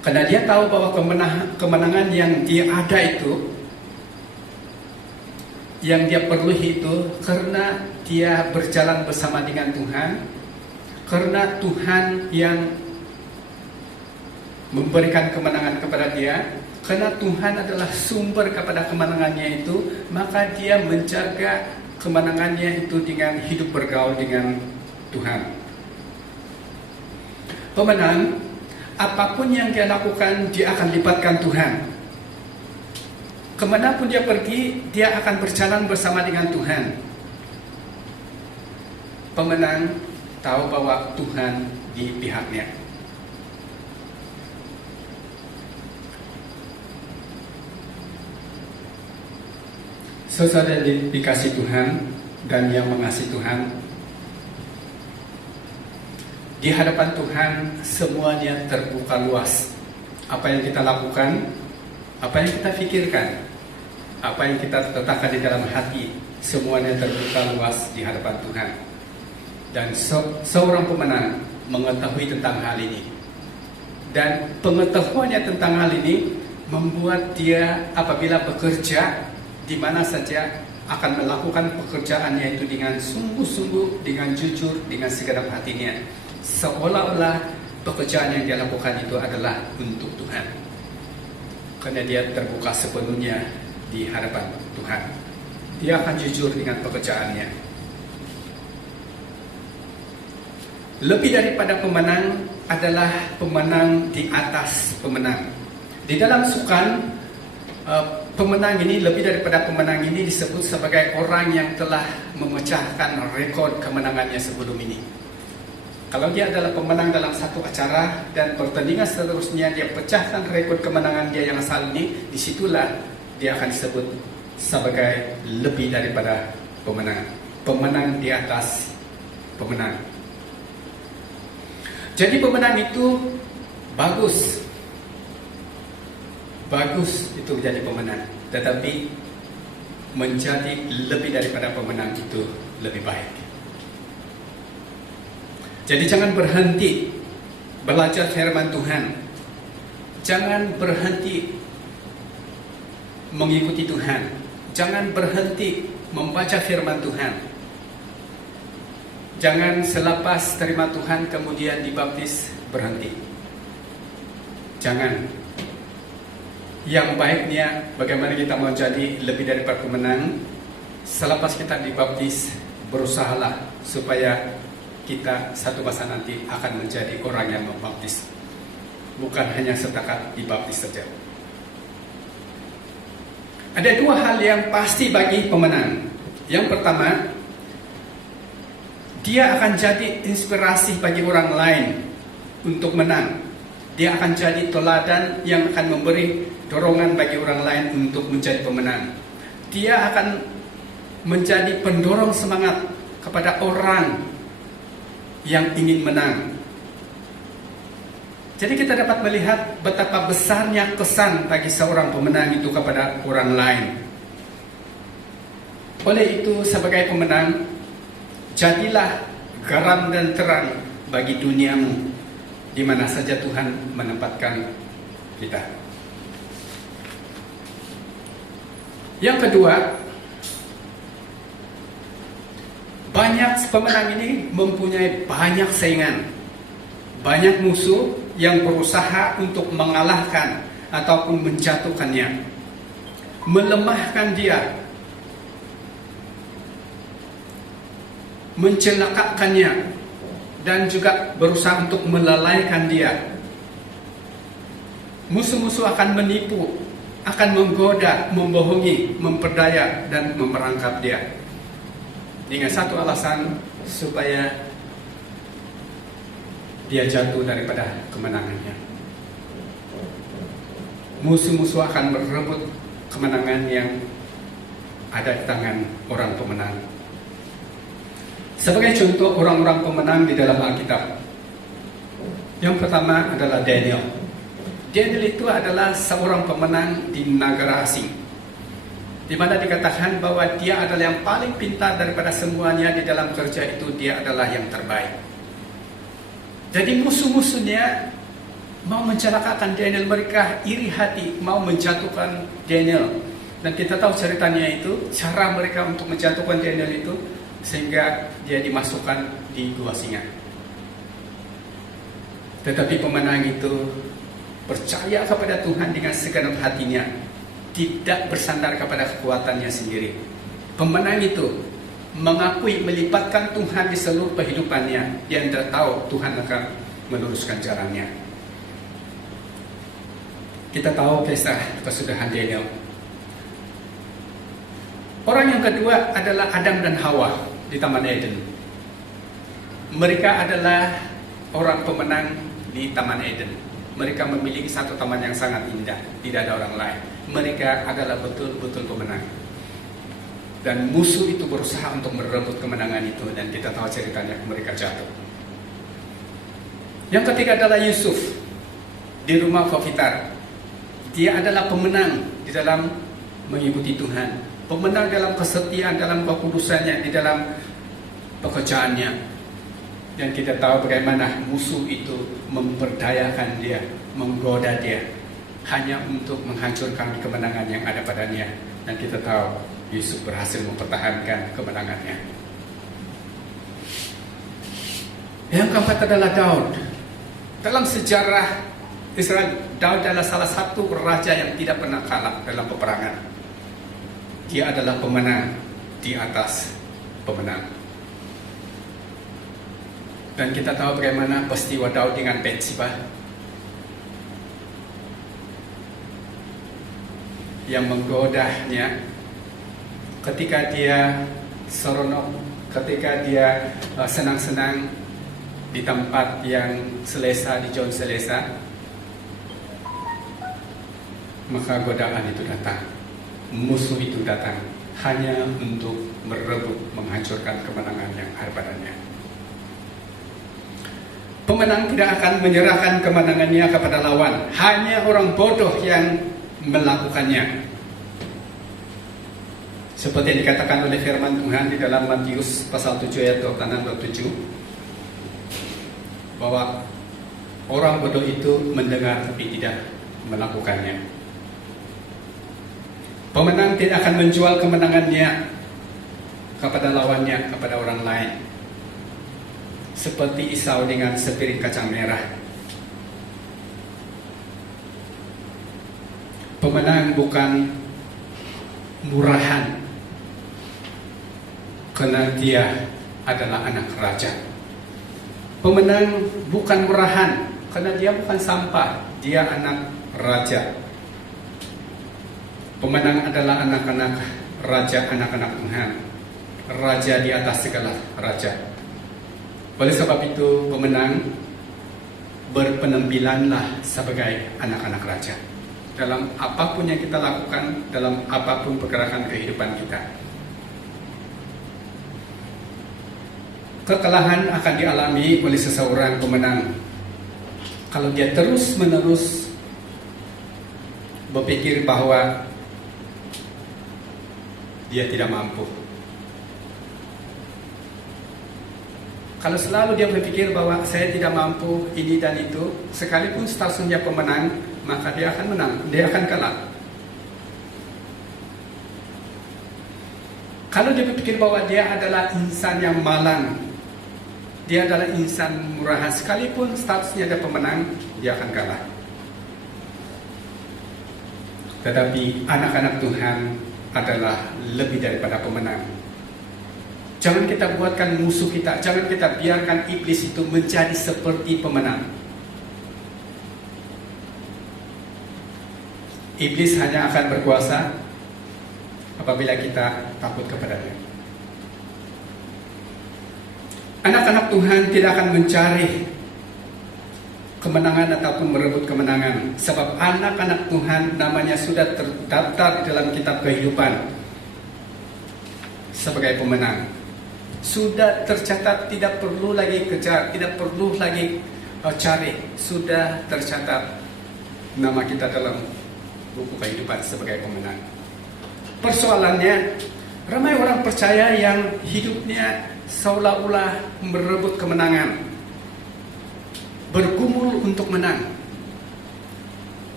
Karena dia tahu bahwa kemenangan yang dia ada itu, yang dia perlu itu karena dia berjalan bersama dengan Tuhan, karena Tuhan yang memberikan kemenangan kepada dia, karena Tuhan adalah sumber kepada kemenangannya itu, maka dia menjaga kemenangannya itu dengan hidup bergaul dengan Tuhan. Pemenang, apapun yang dia lakukan, dia akan libatkan Tuhan. Kemanapun dia pergi, dia akan berjalan bersama dengan Tuhan. Pemenang tahu bahwa Tuhan di pihaknya. Saudara dikasih Tuhan dan yang mengasihi Tuhan, di hadapan Tuhan semuanya terbuka luas. Apa yang kita lakukan, apa yang kita pikirkan, apa yang kita letakkan di dalam hati, semuanya terbuka luas di hadapan Tuhan. Dan seorang pemenang mengetahui tentang hal ini. Dan pengetahuannya tentang hal ini membuat dia apabila bekerja di mana saja akan melakukan pekerjaannya itu dengan sungguh-sungguh, dengan jujur, dengan segenap hatinya. Seolah-olah pekerjaan yang dia lakukan itu adalah untuk Tuhan. Karena dia terbuka sepenuhnya di hadapan Tuhan. Dia akan jujur dengan pekerjaannya. Lebih daripada pemenang adalah pemenang di atas pemenang. Di dalam Sukan, pemenang ini, lebih daripada pemenang ini, disebut sebagai orang yang telah memecahkan rekod kemenangannya sebelum ini. Kalau dia adalah pemenang dalam satu acara dan pertandingan seterusnya, dia pecahkan rekod kemenangan dia yang asal ini, disitulah dia akan disebut sebagai lebih daripada pemenang. Pemenang di atas pemenang. Jadi pemenang itu bagus. Bagus itu menjadi pemenang. Tetapi menjadi lebih daripada pemenang itu lebih baik. Jadi jangan berhenti belajar firman Tuhan. Jangan berhenti mengikuti Tuhan. Jangan berhenti membaca firman Tuhan. Jangan selepas terima Tuhan kemudian dibaptis berhenti. Jangan. Yang baiknya bagaimana kita mau jadi lebih daripada pemenang. Selepas kita dibaptis, berusahalah supaya kita satu masa nanti akan menjadi orang yang membaptis. Bukan hanya setakat dibaptis saja. Ada dua hal yang pasti bagi pemenang. Yang pertama, dia akan jadi inspirasi bagi orang lain untuk menang. Dia akan jadi teladan yang akan memberi dorongan bagi orang lain untuk menjadi pemenang. Dia akan menjadi pendorong semangat kepada orang yang ingin menang. Jadi kita dapat melihat betapa besarnya kesan bagi seorang pemenang itu kepada orang lain. Oleh itu, sebagai pemenang, jadilah garam dan terang bagi duniamu, di mana saja Tuhan menempatkan kita. Yang kedua, banyak pemenang ini mempunyai banyak saingan, banyak musuh yang berusaha untuk mengalahkan ataupun menjatuhkannya, melemahkan dia, mencelakakannya, dan juga berusaha untuk melalaikan dia. Musuh-musuh akan menipu, akan menggoda, membohongi, memperdaya, dan memerangkap dia dengan satu alasan, supaya dia jatuh daripada kemenangannya. Musuh-musuh akan merebut kemenangan yang ada di tangan orang pemenang. Sebagai contoh orang-orang pemenang di dalam Alkitab, yang pertama adalah Daniel. Daniel itu adalah seorang pemenang di negara asing, di mana dikatakan bahwa dia adalah yang paling pintar daripada semuanya di dalam kerja itu. Dia adalah yang terbaik. Jadi musuh-musuhnya mau mencelakakan Daniel, mereka iri hati, mau menjatuhkan Daniel. Dan kita tahu ceritanya itu, cara mereka untuk menjatuhkan Daniel itu, sehingga dia dimasukkan di gua singa. Tetapi pemenang itu percaya kepada Tuhan dengan segenap hatinya, tidak bersandar kepada kekuatannya sendiri. Pemenang itu mengakui, melibatkan Tuhan di seluruh kehidupannya. Dia tahu Tuhan akan meluruskan jalannya. Kita tahu kisah kesudahan Daniel. Orang yang kedua adalah Adam dan Hawa di Taman Eden. Mereka adalah orang pemenang di Taman Eden. Mereka memiliki satu taman yang sangat indah, tidak ada orang lain. Mereka adalah betul-betul pemenang. Dan musuh itu berusaha untuk merebut kemenangan itu, dan kita tahu ceritanya, mereka jatuh. Yang ketiga adalah Yusuf di rumah Potifar. Dia adalah pemenang di dalam mengikuti Tuhan, pemenang dalam kesetiaan, dalam kekudusannya, di dalam pekerjaannya. Dan kita tahu bagaimana musuh itu memperdayakan dia, menggoda dia, hanya untuk menghancurkan kemenangan yang ada padanya. Dan kita tahu Yusuf berhasil mempertahankan kemenangannya. Yang keempat adalah Daud. Dalam sejarah Israel, Daud adalah salah satu raja yang tidak pernah kalah dalam peperangan. Dia adalah pemenang di atas pemenang. Dan kita tahu bagaimana peristiwa Daud dengan Bathsheba yang menggodanya ketika dia seronok, ketika dia senang-senang di tempat yang selesa, di John selesa, maka godaan itu datang, musuh itu datang hanya untuk merebut, menghancurkan kemenangan yang ada padanya. Pemenang tidak akan menyerahkan kemenangannya kepada lawan, hanya orang bodoh yang melakukannya. Seperti yang dikatakan oleh firman Tuhan di dalam Matius pasal 7 ayat 26-27, bahwa orang bodoh itu mendengar tapi tidak melakukannya. Pemenang tidak akan menjual kemenangannya kepada lawannya, kepada orang lain. Seperti Esau dengan sepiring kacang merah. Pemenang bukan murahan, karena dia adalah anak raja. Pemenang bukan murahan, karena dia bukan sampah, dia anak raja. Pemenang adalah anak-anak raja, anak-anak Tuhan, raja di atas segala raja. Oleh sebab itu, pemenang berpenampilanlah sebagai anak-anak raja. Dalam apapun yang kita lakukan, dalam apapun pergerakan kehidupan kita. Kekalahan akan dialami oleh seseorang pemenang kalau dia terus-menerus berpikir bahwa dia tidak mampu. Kalau selalu dia berpikir bahwa saya tidak mampu ini dan itu, sekalipun statusnya pemenang, maka dia akan menang, dia akan kalah. Kalau dia berpikir bahwa dia adalah insan yang malang, dia adalah insan murahan, sekalipun statusnya ada pemenang, dia akan kalah. Tetapi anak-anak Tuhan adalah lebih daripada pemenang. Jangan kita buatkan musuh kita, jangan kita biarkan iblis itu menjadi seperti pemenang. Iblis hanya akan berkuasa apabila kita takut kepadanya. Anak-anak Tuhan tidak akan mencari kemenangan ataupun merebut kemenangan, sebab anak-anak Tuhan namanya sudah terdaftar di dalam kitab kehidupan sebagai pemenang. Sudah tercatat, tidak perlu lagi kejar, tidak perlu lagi cari, sudah tercatat nama kita dalam buku kehidupan sebagai pemenang. Persoalannya, ramai orang percaya yang hidupnya seolah-olah merebut kemenangan, bergumul untuk menang,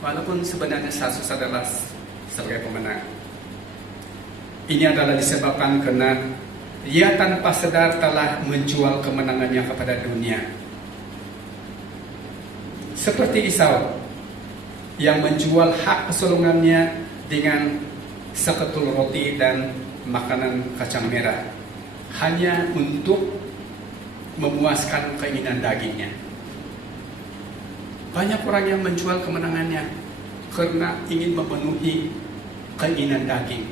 walaupun sebenarnya status adalah sebagai pemenang. Ini adalah disebabkan karena dia tanpa sadar telah menjual kemenangannya kepada dunia. Seperti Esau yang menjual hak kesulungannya dengan seketul roti dan makanan kacang merah hanya untuk memuaskan keinginan dagingnya. Banyak orang yang menjual kemenangannya karena ingin memenuhi keinginan daging.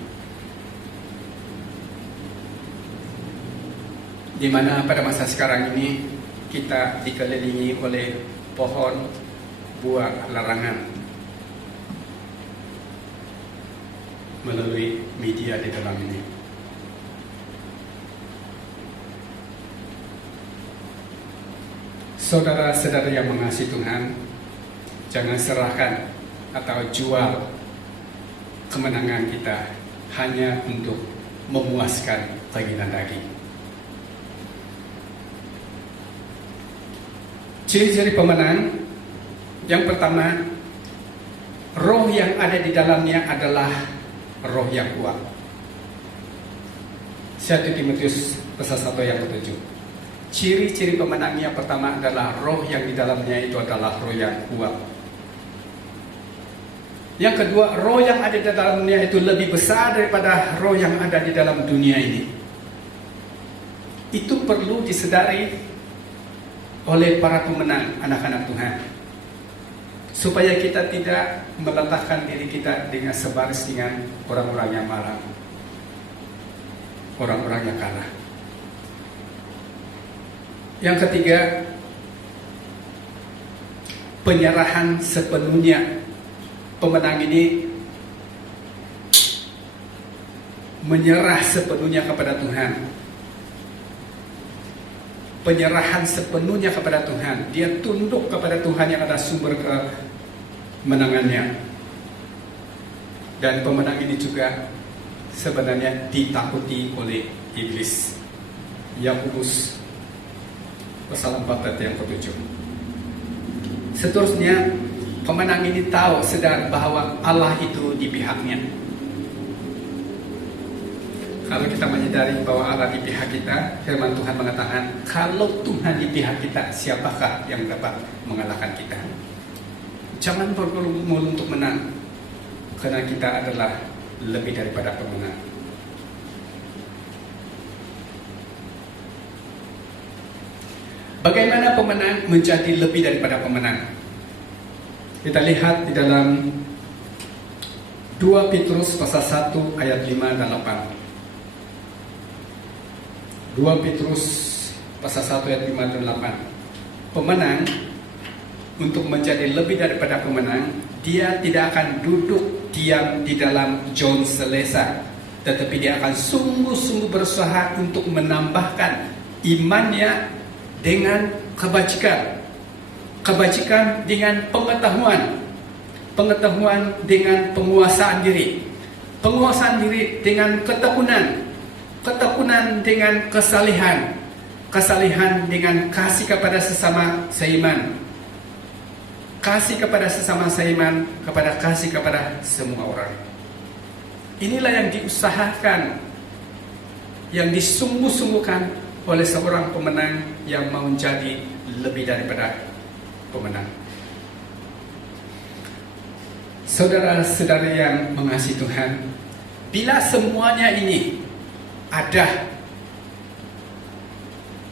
Di mana pada masa sekarang ini kita dikelilingi oleh pohon buah larangan melalui media di dalam ini. Saudara-saudara yang mengasihi Tuhan, jangan serahkan atau jual kemenangan kita hanya untuk memuaskan keinginan daging. Ciri-ciri pemenang yang pertama, roh yang ada di dalamnya adalah roh yang kuat. 1 Timotius pasal 1 ayat 7. Ciri-ciri pemenang yang pertama adalah roh yang di dalamnya itu adalah roh yang kuat. Yang kedua, roh yang ada di dalamnya itu lebih besar daripada roh yang ada di dalam dunia ini. Itu perlu disadari oleh para pemenang, anak-anak Tuhan, supaya kita tidak meletakkan diri kita dengan sebaris dengan orang-orang yang malang, orang-orang yang kalah. Yang ketiga, penyerahan sepenuhnya. Pemenang ini menyerah sepenuhnya kepada Tuhan. Penyerahan sepenuhnya kepada Tuhan. Dia tunduk kepada Tuhan yang ada sumber kemenangannya. Dan pemenang ini juga sebenarnya ditakuti oleh iblis. Yakobus pasal 4 ayat yang ke-7. Seterusnya, pemenang ini tahu, sadar bahwa Allah itu di pihaknya. Kalau kita menyadari bahwa Allah di pihak kita, firman Tuhan mengatakan, kalau Tuhan di pihak kita, siapakah yang dapat mengalahkan kita? Jangan bergumul untuk menang, karena kita adalah lebih daripada pemenang. Bagaimana pemenang menjadi lebih daripada pemenang? Kita lihat di dalam 2 Petrus pasal 1 ayat 5 dan 8. 2 Petrus pasal 1 ayat 5 dan 8. Pemenang untuk menjadi lebih daripada pemenang, dia tidak akan duduk diam di dalam zon selesa, tetapi dia akan sungguh-sungguh berusaha untuk menambahkan imannya dengan kebajikan, kebajikan dengan pengetahuan, pengetahuan dengan penguasaan diri, penguasaan diri dengan ketekunan, ketekunan dengan kesalihan, kesalihan dengan kasih kepada sesama seiman, kasih kepada sesama seiman, kepada kasih kepada semua orang. Inilah yang diusahakan, yang disungguh-sungguhkan oleh seorang pemenang yang mau menjadi lebih daripada pemenang. Saudara-saudara yang mengasihi Tuhan, bila semuanya ini ada,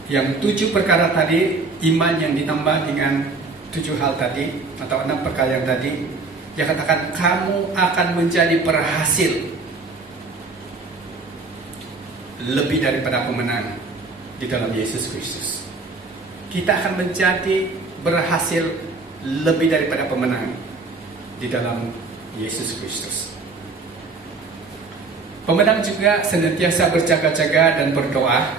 yang 7 perkara tadi, iman yang ditambah dengan 7 hal tadi atau 6 perkara yang tadi, dia katakan kamu akan menjadi berhasil lebih daripada pemenang di dalam Yesus Kristus. Kita akan menjadi berhasil lebih daripada pemenang di dalam Yesus Kristus. Pemenang juga senantiasa berjaga-jaga dan berdoa.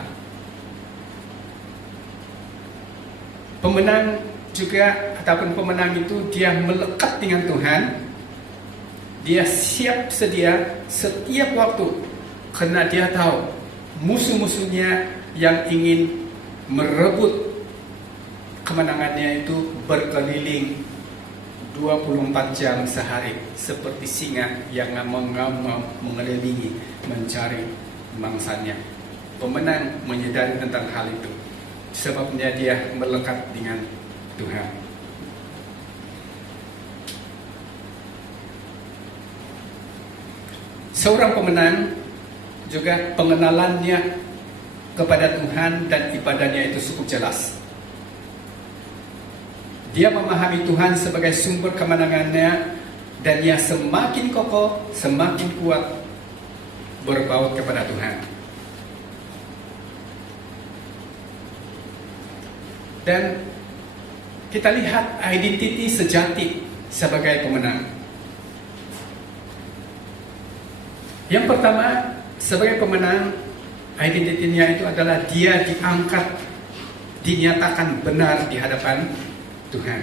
Pemenang juga, ataupun pemenang itu, dia melekat dengan Tuhan. Dia siap sedia setiap waktu, karena dia tahu musuh-musuhnya yang ingin merebut kemenangannya itu berkeliling 24 jam sehari, seperti singa yang mengelilingi mencari mangsanya. Pemenang menyadari tentang hal itu, sebabnya dia melekat dengan Tuhan. Seorang pemenang juga pengenalannya kepada Tuhan dan ibadahnya itu cukup jelas. Dia memahami Tuhan sebagai sumber kemenangannya, dan dia semakin kokoh, semakin kuat berbaut kepada Tuhan. Dan kita lihat identiti sejati sebagai pemenang. Yang pertama, sebagai pemenang, identitinya itu adalah dia diangkat, dinyatakan benar di hadapan Tuhan.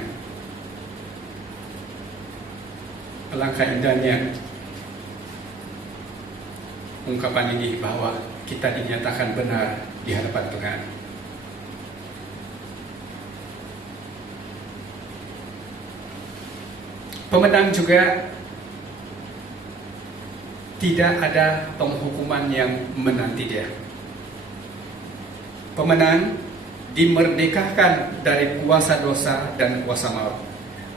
Alangkah indahnya ungkapan ini, bahwa kita dinyatakan benar di hadapan Tuhan. Pemenang juga tidak ada penghukuman yang menanti dia. Pemenang dimerdekakan dari kuasa dosa dan kuasa maut.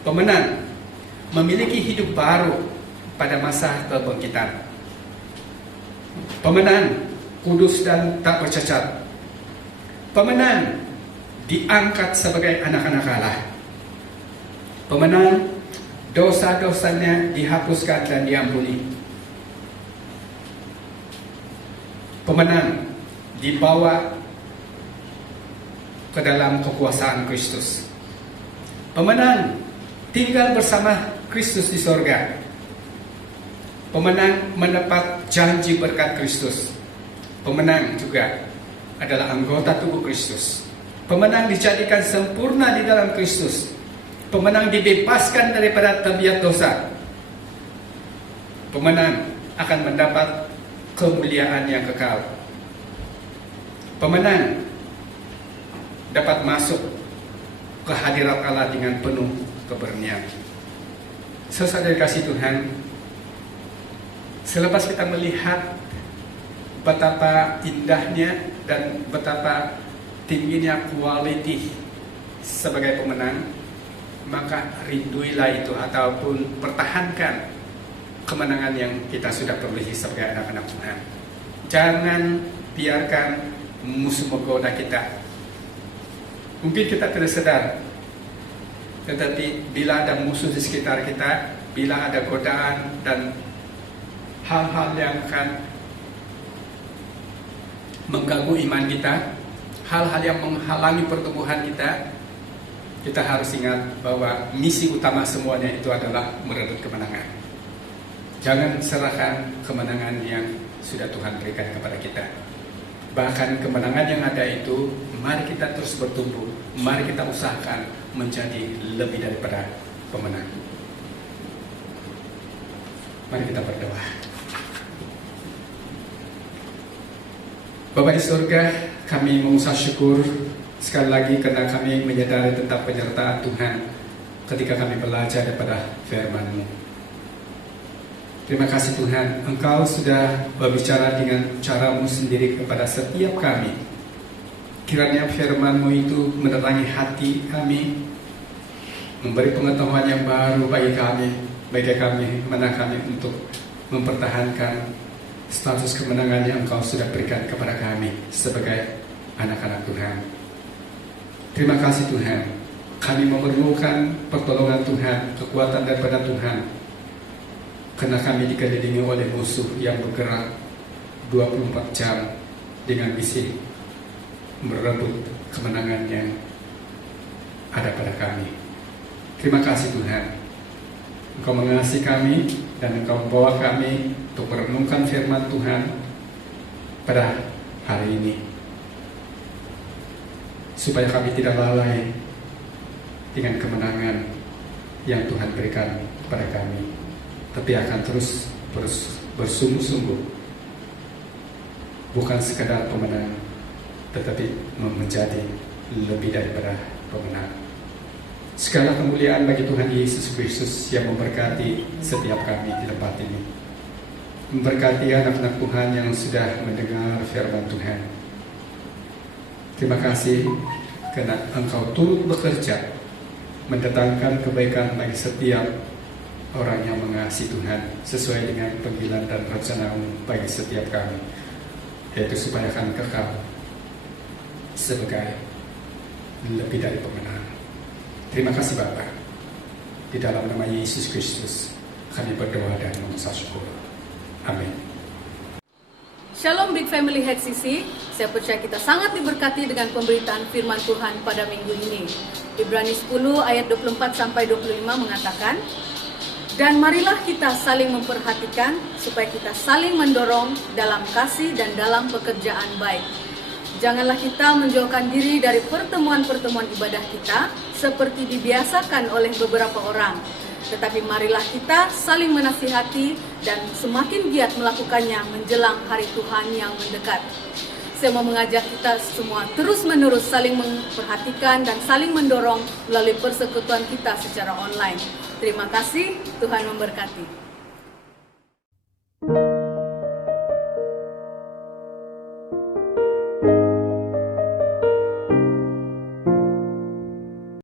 Pemenang memiliki hidup baru pada masa kebangkitan. Pemenang kudus dan tak bercacat. Pemenang diangkat sebagai anak-anak Allah. Pemenang dosa-dosanya dihapuskan dan diampuni. Pemenang dibawa ke dalam kekuasaan Kristus. Pemenang tinggal bersama Kristus di sorga. Pemenang mendapat janji berkat Kristus. Pemenang juga adalah anggota tubuh Kristus. Pemenang dijadikan sempurna di dalam Kristus. Pemenang dibebaskan daripada tabiat dosa. Pemenang akan mendapat kemuliaan yang kekal. Pemenang dapat masuk ke hadirat Allah dengan penuh keberanian. Saudara kasih Tuhan, selepas kita melihat betapa indahnya dan betapa tingginya kualiti sebagai pemenang, maka rinduilah itu ataupun pertahankan kemenangan yang kita sudah perolehi sebagai anak-anak Tuhan. Jangan biarkan musuh menggoda kita. Mungkin kita tidak sadar, tetapi bila ada musuh di sekitar kita, bila ada godaan dan hal-hal yang akan mengganggu iman kita, hal-hal yang menghalangi pertumbuhan kita, kita harus ingat bahwa misi utama semuanya itu adalah merebut kemenangan. Jangan serahkan kemenangan yang sudah Tuhan berikan kepada kita. Bahkan kemenangan yang ada itu, mari kita terus bertumbuh, mari kita usahakan menjadi lebih daripada pemenang. Mari kita berdoa. Bapa di surga, kami mengucap syukur sekali lagi karena kami menyadari tentang penyertaan Tuhan ketika kami belajar daripada firman-Mu. Terima kasih Tuhan, Engkau sudah berbicara dengan cara-Mu sendiri kepada setiap kami. Kiranya firman-Mu itu menerangi hati kami, memberi pengetahuan yang baru bagi kami, mana kami untuk mempertahankan status kemenangan yang Engkau sudah berikan kepada kami sebagai anak-anak Tuhan. Terima kasih Tuhan, kami memerlukan pertolongan Tuhan, kekuatan daripada Tuhan, karena kami dikelilingi oleh musuh yang bergerak 24 jam dengan misi merebut kemenangan yang ada pada kami. Terima kasih Tuhan, Engkau mengasihi kami dan Engkau membawa kami untuk merenungkan firman Tuhan pada hari ini, supaya kami tidak lalai dengan kemenangan yang Tuhan berikan kepada kami, tapi akan terus bersungguh-sungguh, bukan sekadar pemenang, tetapi menjadi lebih daripada pemenang. Segala kemuliaan bagi Tuhan Yesus Kristus yang memberkati setiap kami di tempat ini, memberkati anak-anak Tuhan yang sudah mendengar firman Tuhan. Terima kasih karena Engkau turut bekerja mendatangkan kebaikan bagi setiap orang yang mengasihi Tuhan sesuai dengan panggilan dan rencana-Mu bagi setiap kami, yaitu supaya kami kekal sebagai lebih dari pemenang. Terima kasih Bapa. Di dalam nama Yesus Kristus kami berdoa dan mengucap syukur. Amin. Shalom Big Family HCC, saya percaya kita sangat diberkati dengan pemberitaan firman Tuhan pada minggu ini. Ibrani 10 ayat 24 sampai 25 mengatakan, dan marilah kita saling memperhatikan supaya kita saling mendorong dalam kasih dan dalam pekerjaan baik. Janganlah kita menjauhkan diri dari pertemuan-pertemuan ibadah kita seperti dibiasakan oleh beberapa orang. Tetapi marilah kita saling menasihati dan semakin giat melakukannya menjelang hari Tuhan yang mendekat. Saya mau mengajak kita semua terus-menerus saling memperhatikan dan saling mendorong melalui persekutuan kita secara online. Terima kasih, Tuhan memberkati.